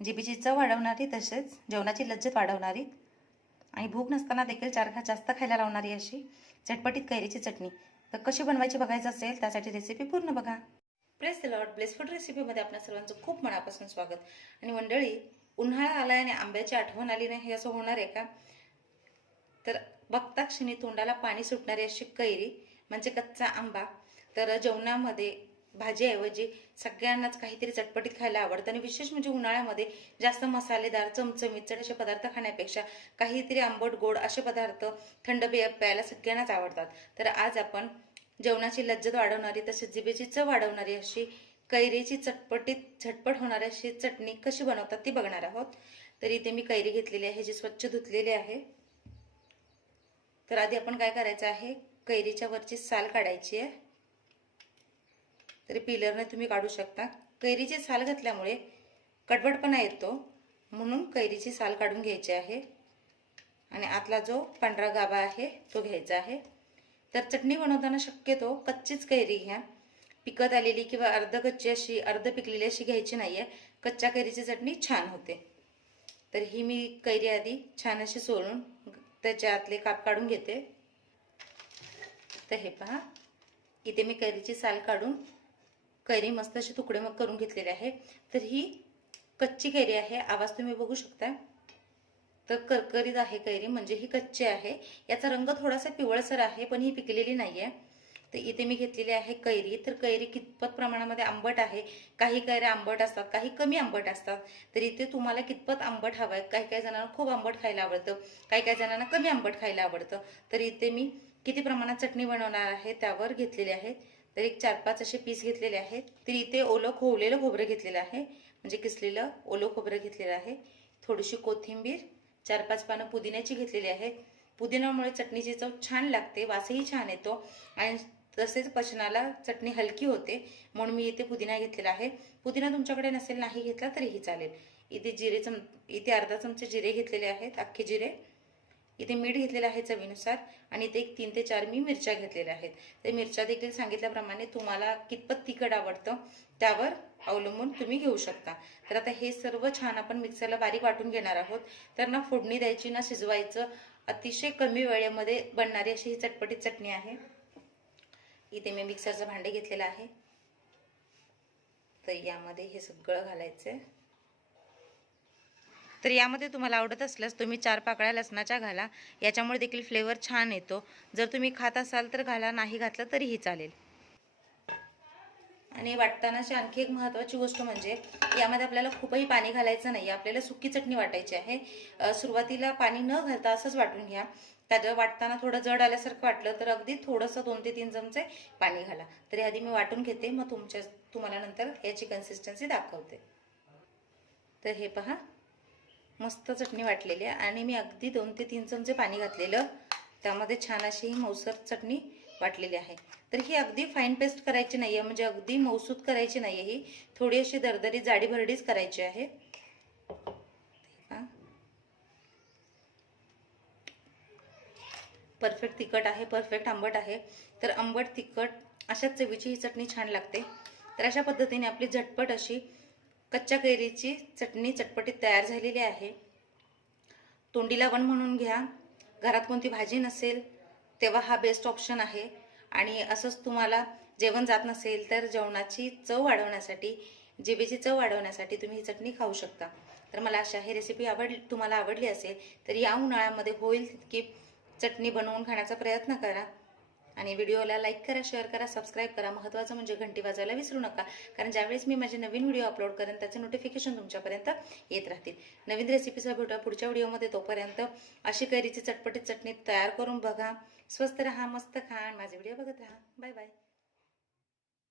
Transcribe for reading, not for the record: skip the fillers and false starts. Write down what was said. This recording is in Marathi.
जिभेची चव वाढवणारी तसेच जेवणाची लज्जत वाढवणारी आणि भूक नसताना देखील चार घास जास्त खायला लावणारी अशी चटपटीत कैरीची चटणी तर कशी बनवायची बघायचं असेल त्यासाठी रेसिपी पूर्ण बघा। Praise the lord bless food रेसिपीमध्ये आपल्या सर्वांचं खूप मनापासून स्वागत। आणि मंडळी, उन्हाळा आलाय आणि आंब्याची आठवण आली नाही हे असं होणार आहे का? तर बघता क्षणी तोंडाला पाणी सुटणारी अशी कैरी म्हणजे कच्चा आंबा तर जेवणामध्ये भाजीऐवजी सगळ्यांनाच काहीतरी चटपटीत खायला आवडतं आणि विशेष म्हणजे उन्हाळ्यामध्ये जास्त मसालेदार चमचमीत असे पदार्थ खाण्यापेक्षा काहीतरी आंबट गोड असे पदार्थ थंड पेय प्यायला सगळ्यांनाच आवडतात। तर आज आपण जेवणाची लज्जत वाढवणारी तसेच जिभेची चव वाढवणारी अशी कैरीची चटपटीत झटपट होणारी अशी चटणी कशी बनवतात ती बघणार आहोत। तर इथे मी कैरी घेतलेली आहे जी स्वच्छ धुतलेली आहे। तर आधी आपण काय करायचं आहे, कैरीच्या वरची साल काढायची आहे। तरी पिलरने तुम्ही काढू शकता। कैरीची साल घातल्यामुळे कडवटपणा येतो म्हणून कैरीची साल काढून घ्यायची आहे आणि आतला जो पांढरा गाभा आहे तो घ्यायचा आहे। तर चटणी बनवताना शक्यतो कच्चीच कैरी घ्या, पिकत आलेली किंवा अर्ध कच्ची अशी अर्ध पिकलेली अशी घ्यायची नाहीये। कच्च्या कैरीची चटणी छान होते। तर ही मी कैरी आधी छान अशी सोलून त्याच्या आतले काप काढून घेते। तर हे पहा, इथे मी कैरीची साल काढून कैरी मस्त अशी तुकडे मग करून घेतलेले आहे। तर ही कच्ची कैरी आहे, आवाज तुम्ही बघू शकता। तर करकरीत आहे कैरी म्हणजे ही कच्ची आहे। याचा रंग थोडासा पिवळसर आहे पण ही पिकलेली नाहीये। तर इथे मी घेतलेली आहे कैरी। तर कैरी कितपत प्रमाणामध्ये आंबट आहे, काही कैऱ्या आंबट असतात काही कमी आंबट असतात। तर इथे तुम्हाला कितपत आंबट हवंय, काही काही जणांना खूप आंबट खायला आवडतं, काही काही जणांना कमी आंबट खायला आवडतं। तर इथे मी किती प्रमाणात चटणी बनवणार आहे त्यावर घेतलेले आहेत। तर एक 4-5 असे पीस घेतलेले आहेत। तर इथे ओलं खोवलेलं खोबरं घेतलेलं आहे म्हणजे किसलेलं ओलं खोबरं घेतलेलं आहे। थोडीशी कोथिंबीर, 4-5 पानं पुदिन्याची घेतलेली आहेत। पुदिन्यामुळे चटणीची चव छान लागते, वासही छान येतो आणि तसेच पचनाला चटणी हलकी होते म्हणून मी इथे पुदिना घेतलेला आहे। पुदिना तुमच्याकडे नसेल नाही घेतला तरीही चालेल। इथे अर्धा चमचे जिरे घेतलेले आहेत, अख्खे जिरे। इथे मीठ घेतलेलं आहे चवीनुसार आणि इथे 3 ते 4 मी मिरच्या घेतलेल्या आहेत। तर मिरच्या देखील सांगितल्याप्रमाणे तुम्हाला कितपत तिखट आवडतं त्यावर अवलंबून तुम्ही घेऊ शकता। तर आता हे सर्व छान आपण मिक्सरला बारीक वाटून घेणार आहोत। तर ना फोडणी द्यायची ना शिजवायचं, अतिशय कमी वेळेमध्ये बनणारी अशी ही चटपटीत चटणी आहे। इथे मी मिक्सरचं भांडे घेतलेलं आहे। तर यामध्ये हे सगळं घालायचंय। तर यामध्ये तुम्हाला आवडत असल्यास तुम्ही 4 पाकळ्या लसणाच्या घाला, याच्यामुळे देखील फ्लेवर छान येतो। जर तुम्ही खात असाल तर घाला, नाही घातलं तरीही चालेल। आणि वाटतानाची आणखी एक महत्त्वाची गोष्ट म्हणजे यामध्ये आपल्याला खूपही पाणी घालायचं नाही, आपल्याला सुकी चटणी वाटायची आहे। सुरुवातीला पाणी न घालता असंच वाटून घ्या। त्याच्या वाटताना थोडं जड आल्यासारखं वाटलं तर अगदी थोडंसं 2 ते 3 चमचे पाणी घाला। तरी आधी मी वाटून घेते, मग तुम्हाला नंतर याची कन्सिस्टन्सी दाखवते। तर हे पहा, मस्त चटणी वाटलेली आहे आणि मी अगदी 2 ते 3 चमचे पाणी घातलेलं, त्यामध्ये छान अशी ही मऊसर चटणी वाटलेली आहे। तर ही अगदी फाईन पेस्ट करायची नाहीये, म्हणजे अगदी मऊसूत करायची नाहीये, ही थोडी अशी दरदरी जाडी भरडीच करायची आहे। परफेक्ट तिखट आहे, परफेक्ट आंबट आहे। तर आंबट तिखट अशाच चवीची ही चटणी छान लागते। तर अशा पद्धतीने आपली झटपट अशी कच्च्या कैरीची चटणी चटपटीत तयार झालेली आहे। तोंडी लागण म्हणून घ्या, घरात कोणती भाजी नसेल तेव्हा हा बेस्ट ऑप्शन आहे। आणि असंच तुम्हाला जेवण जात नसेल तर जेवणाची चव वाढवण्यासाठी, जिभेची चव वाढवण्यासाठी तुम्ही ही चटणी खाऊ शकता। तर मला आशा आहे रेसिपी तुम्हाला आवडली असेल। तर या उन्हाळ्यामध्ये होईल तितकी चटणी बनवून खाण्याचा प्रयत्न करा आणि व्हिडिओला लाईक करा, शेअर करा, सबस्क्राईब करा। महत्त्वाचं म्हणजे घंटी वाजवायला विसरू नका, कारण ज्यावेळेस मी माझे नवीन व्हिडिओ अपलोड करेन त्याचे नोटिफिकेशन तुमच्यापर्यंत येत राहतील। नवीन रेसिपीसह भेटूया पुढच्या व्हिडिओमध्ये। तोपर्यंत अशी कैरीची चटपटीत चटणी तयार करून बघा। स्वस्त रहा, मस्त खा आणि माझे व्हिडिओ बघत राहा। Bye bye.